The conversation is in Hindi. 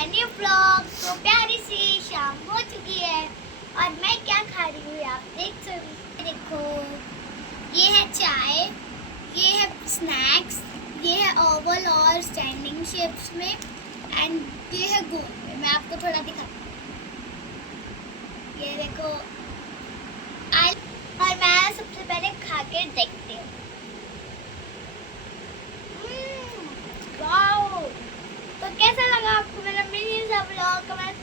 My new blog. तो प्यारी सी शाम हो चुकी है और मैं क्या खा रही हूँ आप देख सकते। देखो ये है चाय, ये है स्नैक्स, ये है ओवल और स्टैंडिंग शेप्स में, एंड ये है गोल में। मैं आपको थोड़ा दिखाती हूँ, ये देखो। और मैं सबसे पहले खा के देखती हूँ। वाओ, तो कैसा लगा आपको मेरा मिनी सा ब्लॉग? कमेंट